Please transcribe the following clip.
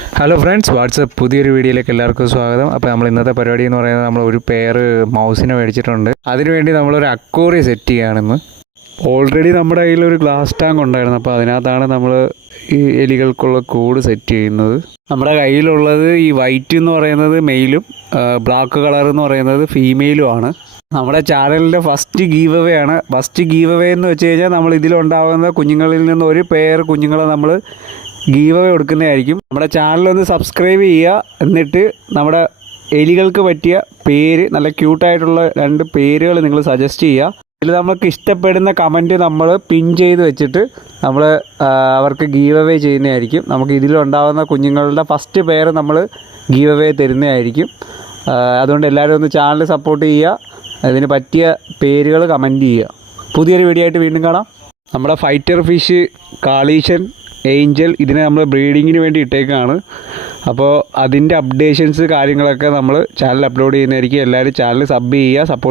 Hello friends, WhatsApp പുതിയൊരു വീഡിയോയിലേക്ക് എല്ലാവർക്കും സ്വാഗതം. അപ്പോൾ നമ്മൾ ഇന്നത്തെ പരിപാടി എന്ന് പറയുന്നത് നമ്മൾ ഒരു പെയർ മൗസിനെ മേടിച്ചിട്ടുണ്ട്. അതിനുവേണ്ടി നമ്മളൊരു അക്വേറിയം സെറ്റ് ചെയ്യുകയാണെന്ന്. ഓൾറെഡി നമ്മുടെ കയ്യിലൊരു ഗ്ലാസ് ടാങ്ക് ഉണ്ടായിരുന്നു. അപ്പോൾ അതിനകത്താണ് നമ്മൾ ഈ എലികൾക്കുള്ള കൂട് സെറ്റ് ചെയ്യുന്നത്. നമ്മുടെ കയ്യിലുള്ളത് ഈ വൈറ്റ് എന്ന് പറയുന്നത് മെയിലും ബ്ലാക്ക് കളർ എന്ന് പറയുന്നത് ഫീമെയിലുമാണ്. നമ്മുടെ ചാനലിൻ്റെ ഫസ്റ്റ് ഗീവ് അവേ ആണ്. ഫസ്റ്റ് ഗീവ് അവേ എന്ന് വെച്ച് കഴിഞ്ഞാൽ നമ്മൾ ഇതിലുണ്ടാകുന്ന കുഞ്ഞുങ്ങളിൽ നിന്ന് ഒരു പെയർ കുഞ്ഞുങ്ങളെ നമ്മൾ ഗീവ് അവേ കൊടുക്കുന്നതായിരിക്കും. നമ്മുടെ ചാനലൊന്ന് സബ്സ്ക്രൈബ് ചെയ്യുക. എന്നിട്ട് നമ്മുടെ എലികൾക്ക് പറ്റിയ പേര്, നല്ല ക്യൂട്ടായിട്ടുള്ള 2 പേരുകൾ നിങ്ങൾ സജസ്റ്റ് ചെയ്യുക. ഇതിൽ നമുക്ക് ഇഷ്ടപ്പെടുന്ന കമൻറ്റ് നമ്മൾ പിൻ ചെയ്ത് വെച്ചിട്ട് നമ്മൾ അവർക്ക് ഗീവ് അവേ ചെയ്യുന്നതായിരിക്കും. നമുക്ക് ഇതിലുണ്ടാകുന്ന കുഞ്ഞുങ്ങളുടെ ഫസ്റ്റ് പെയർ നമ്മൾ ഗീവ് അവേ തരുന്നതായിരിക്കും. അതുകൊണ്ട് എല്ലാവരും ഒന്ന് ചാനൽ സപ്പോർട്ട് ചെയ്യുക. അതിന് പറ്റിയ പേരുകൾ കമൻറ്റ് ചെയ്യുക. പുതിയൊരു വീഡിയോ ആയിട്ട് വീണ്ടും കാണാം. നമ്മുടെ ഫൈറ്റർ ഫിഷ്, കാളീഷൻ, ഏഞ്ചൽ ഇതിനെ നമ്മൾ ബ്രീഡിങ്ങിന് വേണ്ടി ഇട്ടേക്കാണ്. അപ്പോൾ അതിൻ്റെ അപ്ഡേഷൻസ് കാര്യങ്ങളൊക്കെ നമ്മൾ ചാനൽ അപ്ലോഡ് ചെയ്യുന്നതായിരിക്കും. എല്ലാവരും ചാനൽ സബ് ചെയ്യുക, സപ്പോർട്ട്